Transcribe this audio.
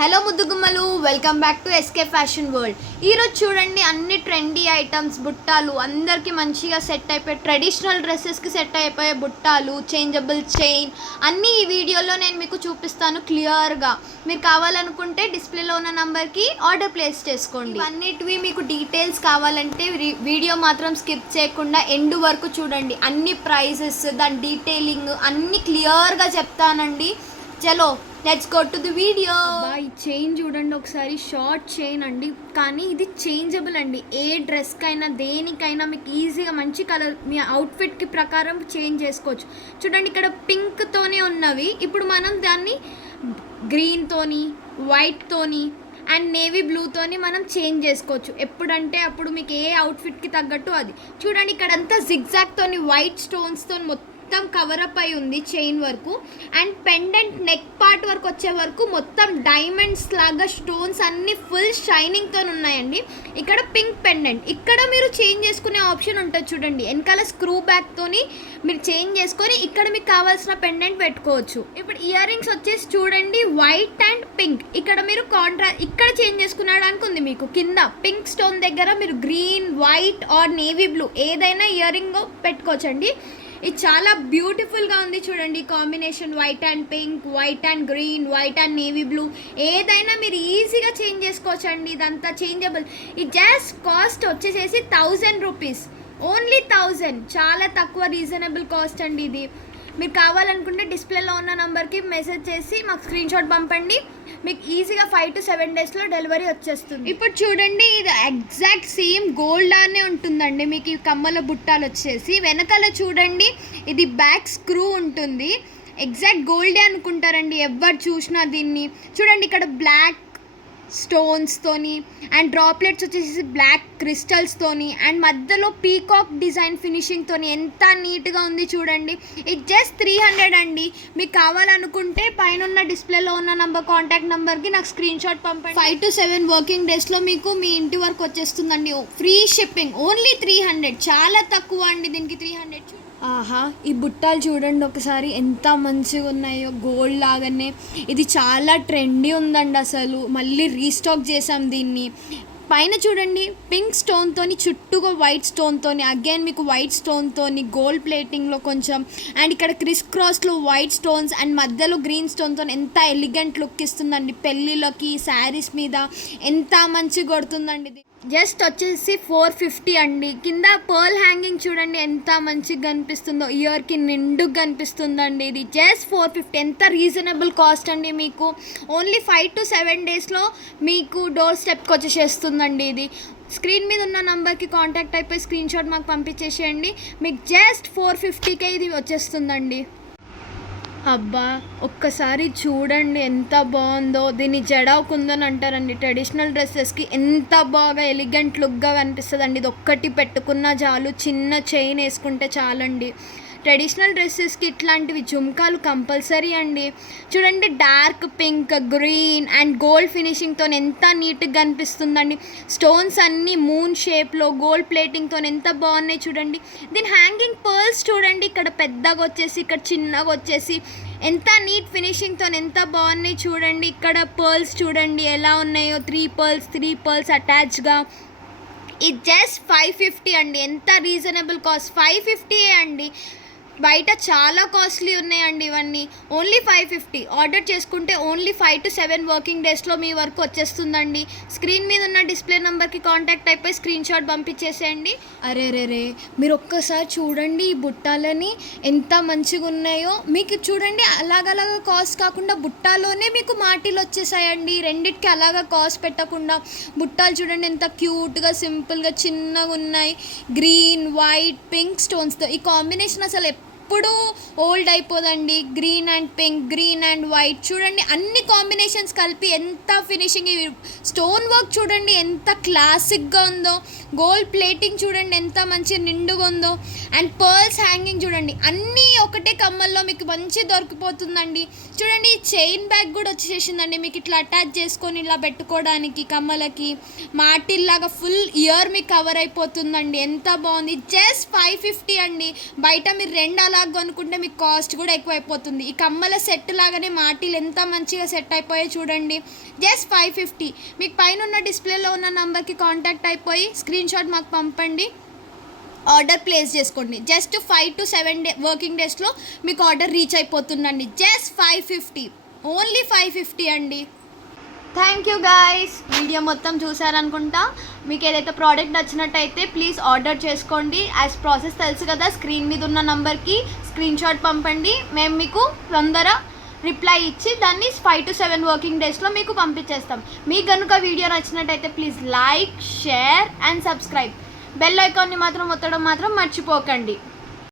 Hello ముద్దుగుమ్మలు, welcome back to SK fashion world. ఈరోజు చూడండి, అన్ని ట్రెండీ ఐటమ్స్, బుట్టాలు అందరికీ మంచిగా సెట్ అయిపోయి, ట్రెడిషనల్ డ్రెస్సెస్కి సెట్ అయిపోయే బుట్టాలు, చేంజబుల్ చైన్ అన్నీ ఈ వీడియోలో నేను మీకు చూపిస్తాను క్లియర్గా. మీరు కావాలనుకుంటే డిస్ప్లేలో ఉన్న నంబర్కి ఆర్డర్ ప్లేస్ చేసుకోండి. అన్నిటివి మీకు డీటెయిల్స్ కావాలంటే వీడియో మాత్రం స్కిప్ చేయకుండా ఎండ్ వరకు చూడండి. అన్ని ప్రైజెస్, దాని డీటెయిలింగ్ అన్నీ క్లియర్గా చెప్తానండి. చలో let's go to the video. ఈ చైన్ చూడండి ఒకసారి, షార్ట్ చైన్ అండి, కానీ ఇది చేంజబుల్ అండి. ఏ డ్రెస్కైనా దేనికైనా మీకు ఈజీగా మంచి కలర్ మీ అవుట్ఫిట్కి ప్రకారం చేంజ్ చేసుకోవచ్చు. చూడండి ఇక్కడ పింక్తోనే ఉన్నవి, ఇప్పుడు మనం దాన్ని గ్రీన్తోని, వైట్తోని అండ్ నేవీ బ్లూతోని మనం చేంజ్ చేసుకోవచ్చు. ఎప్పుడంటే అప్పుడు మీకు ఏ అవుట్ఫిట్కి తగ్గట్టు అది. చూడండి ఇక్కడంతా జిగ్జాగ్తోని వైట్ స్టోన్స్తో మొత్తం కవరప్ అయి ఉంది చైన్ వరకు. అండ్ పెండెంట్ నెక్ పార్ట్ వరకు వచ్చే వరకు మొత్తం డైమండ్స్ లాగా స్టోన్స్ అన్ని ఫుల్ షైనింగ్తో ఉన్నాయండి. ఇక్కడ పింక్ పెండెంట్, ఇక్కడ మీరు చేంజ్ చేసుకునే ఆప్షన్ ఉంటుంది చూడండి. వెనకాల స్క్రూ బ్యాక్తోని మీరు చేంజ్ చేసుకొని ఇక్కడ మీకు కావాల్సిన పెండెంట్ పెట్టుకోవచ్చు. ఇప్పుడు ఇయర్ రింగ్స్ వచ్చేసి చూడండి, వైట్ అండ్ పింక్. ఇక్కడ మీరు ఇక్కడ చేంజ్ చేసుకునేడానికి ఉంది. మీకు కింద పింక్ స్టోన్ దగ్గర మీరు green, white or navy blue ఏదైనా ఇయర్ రింగ్ పెట్టుకోవచ్చండి. ఇది చాలా బ్యూటిఫుల్గా ఉంది చూడండి combination. White and pink, white and green, white and navy blue ఏదైనా మీరు ఈజీగా చేంజ్ చేసుకోవచ్చు అండి. ఇదంతా చేంజబుల్. ఈ జస్ట్ కాస్ట్ వచ్చేసేసి 1000 రూపీస్, ఓన్లీ 1000. చాలా తక్కువ, రీజనబుల్ కాస్ట్ అండి ఇది. మీరు కావాలనుకుంటే డిస్ప్లేలో ఉన్న నెంబర్కి మెసేజ్ చేసి మాకు స్క్రీన్ షాట్ పంపండి. మీకు ఈజీగా 5 to 7 డేస్లో డెలివరీ వచ్చేస్తుంది. ఇప్పుడు చూడండి, ఇది ఎగ్జాక్ట్ సేమ్ గోల్డ్ లానే ఉంటుందండి. మీకు ఈ కమ్మల బుట్టాలు వచ్చేసి వెనకాల చూడండి, ఇది బ్యాక్ స్క్రూ ఉంటుంది. ఎగ్జాక్ట్ గోల్డే అనుకుంటారండి ఎవరు చూసినా దీన్ని. చూడండి ఇక్కడ బ్లాక్ స్టోన్స్తోని అండ్ డ్రాప్లెట్స్ వచ్చేసి బ్లాక్ క్రిస్టల్స్తోని అండ్ మధ్యలో పీకాక్ డిజైన్ ఫినిషింగ్తోని ఎంత నీట్గా ఉంది చూడండి. ఇది జస్ట్ 300 అండి. మీకు కావాలనుకుంటే పైన ఉన్న డిస్ప్లేలో ఉన్న కాంటాక్ట్ నెంబర్కి నాకు స్క్రీన్ షాట్ పంపండి. 5 to 7 వర్కింగ్ డేస్లో మీకు మీ ఇంటి వరకు వచ్చేస్తుందండి. Free shipping, only 300. చాలా తక్కువ అండి దీనికి 300. ఆహా, ఈ బుట్టాలు చూడండి ఒకసారి ఎంత మంచిగా ఉన్నాయో, గోల్డ్ లాగానే. ఇది చాలా ట్రెండీ ఉందండి అసలు. మళ్ళీ రీస్టాక్ చేసాం దీన్ని. పైన చూడండి పింక్ స్టోన్తోని, చుట్టూగా వైట్ స్టోన్తోని, అగైన్ మీకు వైట్ స్టోన్తోని గోల్డ్ ప్లేటింగ్లో కొంచెం, అండ్ ఇక్కడ క్రిస్ క్రాస్లో వైట్ స్టోన్స్ అండ్ మధ్యలో గ్రీన్ స్టోన్తో ఎంత ఎలిగెంట్ లుక్ ఇస్తుందండి. పెళ్ళిళ్ళకి, శారీస్ మీద ఎంత మంచిగా కొడుతుందండి ఇది. జస్ట్ వచ్చేసి 450 అండి. కింద పర్ల్ హ్యాంగింగ్ చూడండి ఎంత మంచిగా కనిపిస్తుందో, ఇయర్కి నిండుగా కనిపిస్తుందండి. ఇది జస్ట్ 450. ఎంత రీజనబుల్ కాస్ట్ అండి. మీకు ఓన్లీ 5 to 7 డేస్లో మీకు డోర్ స్టెప్కి వచ్చేసేస్తుందండి ఇది. స్క్రీన్ మీద ఉన్న నంబర్కి కాంటాక్ట్ అయిపోయి స్క్రీన్ షాట్ మాకు పంపించేసేయండి. మీకు జస్ట్ 450కే ఇది వచ్చేస్తుందండి. అబ్బా, ఒక్కసారి చూడండి ఎంత బాగుందో. దీన్ని జడా కుందన్ అంటారండి. ట్రెడిషనల్ డ్రెస్సెస్కి ఎంత బాగా ఎలిగెంట్ లుక్గా కనిపిస్తుందండి. ఇది ఒక్కటి పెట్టుకున్న చాలు, చిన్న చైన్ వేసుకుంటే చాలండి. ట్రెడిషనల్ డ్రెస్సెస్కి ఇట్లాంటివి జుమ్కాలు కంపల్సరీ అండి. చూడండి dark pink, green and gold ఫినిషింగ్తో ఎంత నీట్గా కనిపిస్తుందండి. స్టోన్స్ అన్నీ మూన్ షేప్లో గోల్డ్ ప్లేటింగ్తో ఎంత బాగున్నాయి చూడండి. దీని హ్యాంగింగ్ పర్ల్స్ చూడండి, ఇక్కడ పెద్దగా వచ్చేసి ఇక్కడ చిన్నగా వచ్చేసి ఎంత నీట్ ఫినిషింగ్తో ఎంత బాగున్నాయి చూడండి. ఇక్కడ పర్ల్స్ చూడండి ఎలా ఉన్నాయో, 3 పర్ల్స్ అటాచ్గా. ఇది జస్ట్ 550 అండి. ఎంత రీజనబుల్ కాస్ట్, 550 అండి. బయట చాలా కాస్ట్లీ ఉన్నాయండి ఇవన్నీ. ఓన్లీ 550. ఆర్డర్ చేసుకుంటే ఓన్లీ 5 to 7 వర్కింగ్ డేస్లో మీ వరకు వచ్చేస్తుందండి. స్క్రీన్ మీద ఉన్న డిస్ప్లే నెంబర్కి కాంటాక్ట్ అయిపోయి స్క్రీన్ షాట్ పంపించేసేయండి. అరే మీరు ఒక్కసారి చూడండి ఈ బుట్టాలని ఎంత మంచిగా ఉన్నాయో. మీకు చూడండి అలాగలాగా కాస్ట్ కాకుండా బుట్టాలోనే మీకు మాటీలు వచ్చేసాయండి. రెండిటికి అలాగా కాస్ట్ పెట్టకుండా బుట్టాలు చూడండి ఎంత క్యూట్గా, సింపుల్గా, చిన్నగా ఉన్నాయి. గ్రీన్, వైట్, పింక్ స్టోన్స్తో ఈ కాంబినేషన్ అసలు ఎప్పుడు ఓల్డ్ అయిపోదండి. Green and pink, green and white చూడండి, అన్ని కాంబినేషన్స్ కలిపి ఎంత ఫినిషింగ్. స్టోన్ వర్క్ చూడండి ఎంత క్లాసిక్గా ఉందో. గోల్డ్ ప్లేటింగ్ చూడండి ఎంత మంచి నిండుగా ఉందో. అండ్ పర్ల్స్ హ్యాంగింగ్ చూడండి, అన్నీ ఒకటే కమ్మల్లో మీకు మంచి దొరికిపోతుందండి. చూడండి చైన్ బ్యాగ్ కూడా వచ్చేసిందండి మీకు, ఇట్లా అటాచ్ చేసుకొని ఇలా పెట్టుకోవడానికి కమ్మలకి. మాటిల్లాగా ఫుల్ ఇయర్ మీకు కవర్ అయిపోతుందండి. ఎంత బాగుంది. జస్ట్ 550 అండి. బయట మీరు 2 లాగా కొనుక్కుంటే మీకు కాస్ట్ కూడా ఎక్కువ అయిపోతుంది. ఈ కమ్మల సెట్ లాగానే మాటీలు ఎంత మంచిగా సెట్ అయిపోయాయి చూడండి. జస్ట్ 550. మీకు పైన ఉన్న డిస్ప్లేలో ఉన్న నెంబర్కి కాంటాక్ట్ అయిపోయి స్క్రీన్ షాట్ మాకు పంపండి, ఆర్డర్ ప్లేస్ చేసుకోండి. జస్ట్ 5 to 7 వర్కింగ్ డేస్లో మీకు ఆర్డర్ రీచ్ అయిపోతుందండి. జస్ట్ 550, ఓన్లీ 550 అండి. థ్యాంక్ యూ గాయస్, వీడియో మొత్తం చూసారనుకుంటా. మీకు ఏదైతే ప్రోడక్ట్ నచ్చినట్టయితే ప్లీజ్ ఆర్డర్ చేసుకోండి. యాజ్ ప్రాసెస్ తెలుసు కదా, స్క్రీన్ మీద ఉన్న నంబర్కి స్క్రీన్ షాట్ పంపండి. మేము మీకు తొందర రిప్లై ఇచ్చి దాన్ని 5 to 7 వర్కింగ్ డేస్లో మీకు పంపించేస్తాం. మీకు కనుక వీడియో నచ్చినట్టయితే please like, share and subscribe. Bell ఐకాన్ని మాత్రం ఒత్తడం మాత్రం మర్చిపోకండి.